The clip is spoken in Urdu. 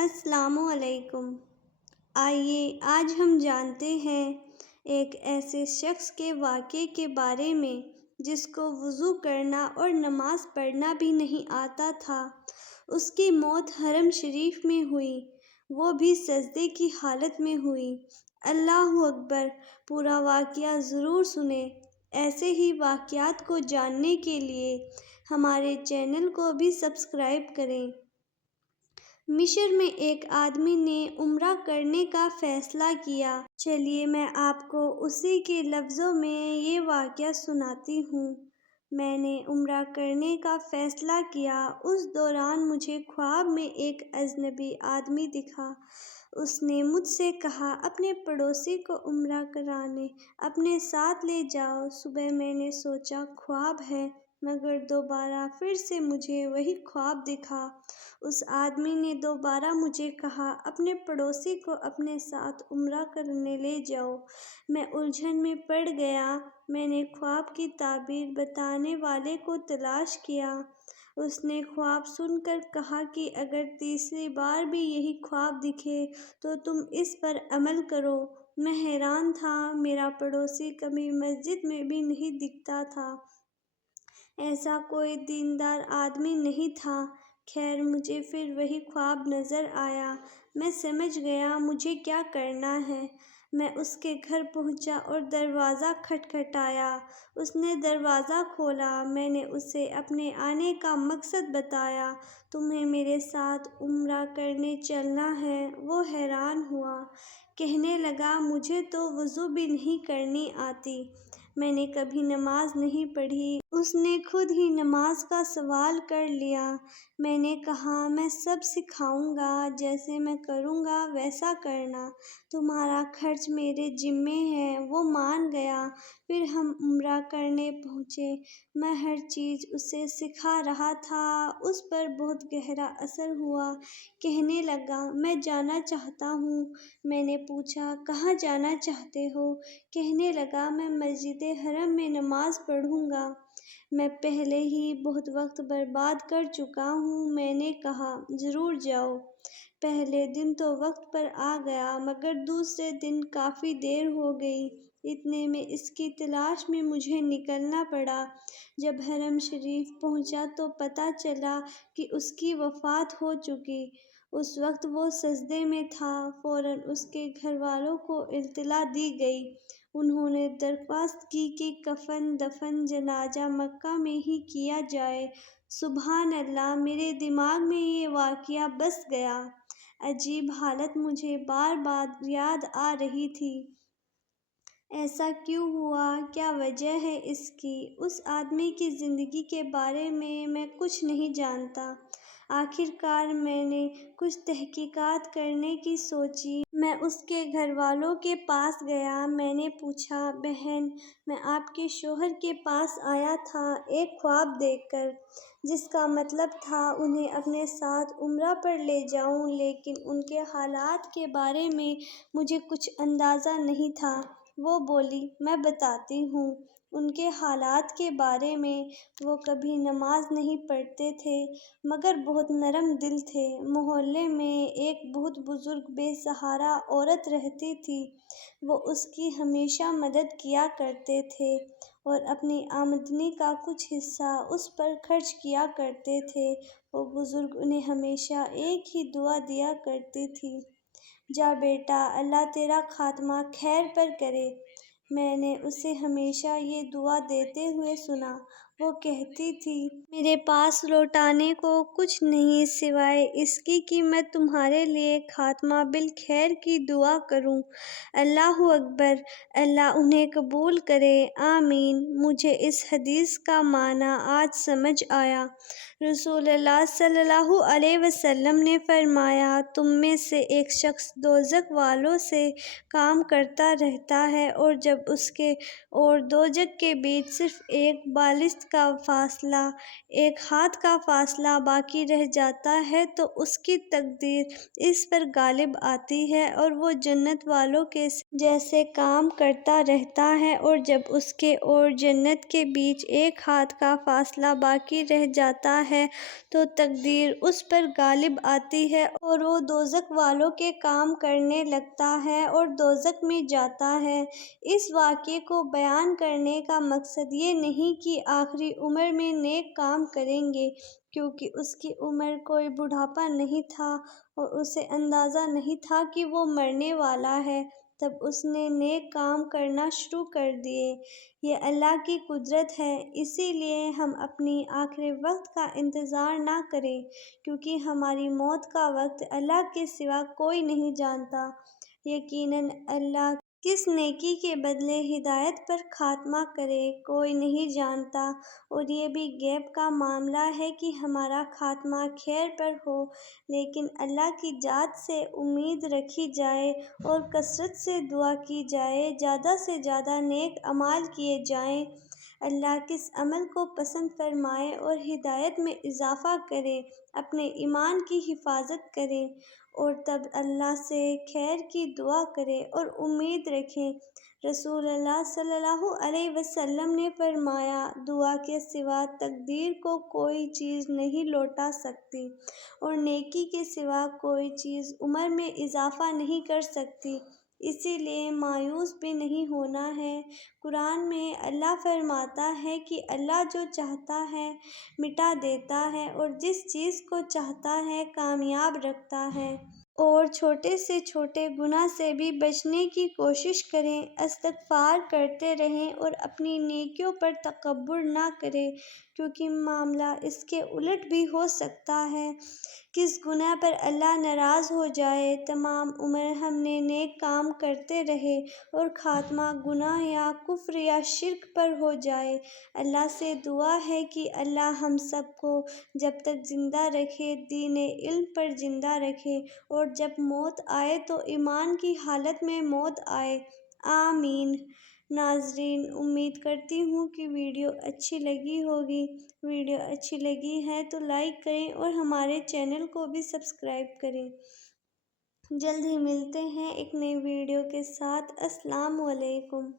السلام علیکم۔ آئیے آج ہم جانتے ہیں ایک ایسے شخص کے واقعے کے بارے میں جس کو وضو کرنا اور نماز پڑھنا بھی نہیں آتا تھا۔ اس کی موت حرم شریف میں ہوئی، وہ بھی سجدے کی حالت میں ہوئی۔ اللہ اکبر۔ پورا واقعہ ضرور سنیں۔ ایسے ہی واقعات کو جاننے کے لیے ہمارے چینل کو بھی سبسکرائب کریں۔ مصر میں ایک آدمی نے عمرہ کرنے کا فیصلہ کیا۔ چلیے میں آپ کو اسی کے لفظوں میں یہ واقعہ سناتی ہوں۔ میں نے عمرہ کرنے کا فیصلہ کیا۔ اس دوران مجھے خواب میں ایک اجنبی آدمی دکھا۔ اس نے مجھ سے کہا اپنے پڑوسی کو عمرہ کرانے اپنے ساتھ لے جاؤ۔ صبح میں نے سوچا خواب ہے، مگر دوبارہ پھر سے مجھے وہی خواب دکھا۔ اس آدمی نے دوبارہ مجھے کہا اپنے پڑوسی کو اپنے ساتھ عمرہ کرنے لے جاؤ۔ میں الجھن میں پڑ گیا۔ میں نے خواب کی تعبیر بتانے والے کو تلاش کیا۔ اس نے خواب سن کر کہا کہ اگر تیسری بار بھی یہی خواب دکھے تو تم اس پر عمل کرو۔ میں حیران تھا، میرا پڑوسی کبھی مسجد میں بھی نہیں دکھتا تھا۔ ایسا کوئی دیندار آدمی نہیں تھا۔ خیر مجھے پھر وہی خواب نظر آیا۔ میں سمجھ گیا مجھے کیا کرنا ہے۔ میں اس کے گھر پہنچا اور دروازہ کھٹکھٹایا۔ اس نے دروازہ کھولا۔ میں نے اسے اپنے آنے کا مقصد بتایا، تمہیں میرے ساتھ عمرہ کرنے چلنا ہے۔ وہ حیران ہوا، کہنے لگا مجھے تو وضو بھی نہیں کرنی آتی، میں نے کبھی نماز نہیں پڑھی۔ اس نے خود ہی نماز کا سوال کر لیا۔ میں نے کہا میں سب سکھاؤں گا، جیسے میں کروں گا ویسا کرنا، تمہارا خرچ میرے ذمے ہے۔ وہ مان گیا۔ پھر ہم عمرہ کرنے پہنچے۔ میں ہر چیز اسے سکھا رہا تھا۔ اس پر بہت گہرا اثر ہوا۔ کہنے لگا میں جانا چاہتا ہوں۔ میں نے پوچھا کہاں جانا چاہتے ہو؟ کہنے لگا میں مسجد حرم میں نماز پڑھوں گا۔ میں پہلے ہی بہت وقت برباد کر چکا ہوں۔ میں نے کہا ضرور جاؤ۔ پہلے دن تو وقت پر آ گیا، مگر دوسرے دن کافی دیر ہو گئی۔ اتنے میں اس کی تلاش میں مجھے نکلنا پڑا۔ جب حرم شریف پہنچا تو پتہ چلا کہ اس کی وفات ہو چکی۔ اس وقت وہ سجدے میں تھا۔ فوراً اس کے گھر والوں کو اطلاع دی گئی۔ انہوں نے درخواست کی کہ کفن دفن جنازہ مکہ میں ہی کیا جائے۔ سبحان اللہ، میرے دماغ میں یہ واقعہ بس گیا۔ عجیب حالت مجھے بار بار یاد آ رہی تھی۔ ایسا کیوں ہوا؟ کیا وجہ ہے اس کی؟ اس آدمی کی زندگی کے بارے میں کچھ نہیں جانتا۔ آخر کار میں نے کچھ تحقیقات کرنے کی سوچی۔ میں اس کے گھر والوں کے پاس گیا۔ میں نے پوچھا بہن، میں آپ کے شوہر کے پاس آیا تھا ایک خواب دیکھ کر، جس کا مطلب تھا انہیں اپنے ساتھ عمرہ پر لے جاؤں، لیکن ان کے حالات کے بارے میں مجھے کچھ اندازہ نہیں تھا۔ وہ بولی میں بتاتی ہوں۔ ان کے حالات کے بارے میں، وہ کبھی نماز نہیں پڑھتے تھے، مگر بہت نرم دل تھے۔ محلے میں ایک بہت بزرگ بے سہارا عورت رہتی تھی۔ وہ اس کی ہمیشہ مدد کیا کرتے تھے اور اپنی آمدنی کا کچھ حصہ اس پر خرچ کیا کرتے تھے۔ وہ بزرگ انہیں ہمیشہ ایک ہی دعا دیا کرتی تھی، جا بیٹا، اللہ تیرا خاتمہ خیر پر کرے۔ میں نے اسے ہمیشہ یہ دعا دیتے ہوئے سنا۔ وہ کہتی تھی میرے پاس لوٹانے کو کچھ نہیں سوائے اس کی کہ میں تمہارے لیے خاتمہ بالخیر کی دعا کروں۔ اللہ اکبر، اللہ انہیں قبول کرے، آمین۔ مجھے اس حدیث کا معنی آج سمجھ آیا۔ رسول اللہ صلی اللہ علیہ وسلم نے فرمایا تم میں سے ایک شخص دوزخ والوں سے کام کرتا رہتا ہے، اور جب اس کے اور دوزخ کے بیچ صرف ایک بالشت کا فاصلہ، ایک ہاتھ کا فاصلہ باقی رہ جاتا ہے تو اس کی تقدیر اس پر غالب آتی ہے اور وہ جنت والوں کے جیسے کام کرتا رہتا ہے، اور جب اس کے اور جنت کے بیچ ایک ہاتھ کا فاصلہ باقی رہ جاتا ہے تو تقدیر اس پر غالب آتی ہے اور وہ دوزخ والوں کے کام کرنے لگتا ہے اور دوزخ میں جاتا ہے۔ اس واقعے کو بیان کرنے کا مقصد یہ نہیں کہ آخری عمر میں نیک کام کریں گے، کیونکہ اس کی عمر کوئی بڑھاپا نہیں تھا اور اسے اندازہ نہیں تھا کہ وہ مرنے والا ہے، تب اس نے نیک کام کرنا شروع کر دیے۔ یہ اللہ کی قدرت ہے، اسی لیے ہم اپنی آخری وقت کا انتظار نہ کریں، کیونکہ ہماری موت کا وقت اللہ کے سوا کوئی نہیں جانتا۔ یقیناً اللہ کس نیکی کے بدلے ہدایت پر خاتمہ کرے کوئی نہیں جانتا، اور یہ بھی غیب کا معاملہ ہے کہ ہمارا خاتمہ خیر پر ہو، لیکن اللہ کی ذات سے امید رکھی جائے اور کثرت سے دعا کی جائے، زیادہ سے زیادہ نیک اعمال کیے جائیں۔ اللہ کس عمل کو پسند فرمائے اور ہدایت میں اضافہ کرے، اپنے ایمان کی حفاظت کریں اور تب اللہ سے خیر کی دعا کریں اور امید رکھیں۔ رسول اللہ صلی اللہ علیہ وسلم نے فرمایا، دعا کے سوا تقدیر کو کوئی چیز نہیں لوٹا سکتی اور نیکی کے سوا کوئی چیز عمر میں اضافہ نہیں کر سکتی، اسی لیے مایوس بھی نہیں ہونا ہے۔ قرآن میں اللہ فرماتا ہے کہ اللہ جو چاہتا ہے مٹا دیتا ہے اور جس چیز کو چاہتا ہے کامیاب رکھتا ہے۔ اور چھوٹے سے چھوٹے گناہ سے بھی بچنے کی کوشش کریں، استغفار کرتے رہیں اور اپنی نیکیوں پر تکبر نہ کریں، کیونکہ معاملہ اس کے الٹ بھی ہو سکتا ہے۔ کس گناہ پر اللہ ناراض ہو جائے، تمام عمر ہم نے نیک کام کرتے رہے اور خاتمہ گناہ یا کفر یا شرک پر ہو جائے۔ اللہ سے دعا ہے کہ اللہ ہم سب کو جب تک زندہ رکھے دین علم پر زندہ رکھے، اور جب موت آئے تو ایمان کی حالت میں موت آئے، آمین۔ ناظرین، امید کرتی ہوں کہ ویڈیو اچھی لگی ہوگی۔ ویڈیو اچھی لگی ہے تو لائک کریں اور ہمارے چینل کو بھی سبسکرائب کریں۔ جلد ہی ملتے ہیں ایک نئی ویڈیو کے ساتھ۔ السلام علیکم۔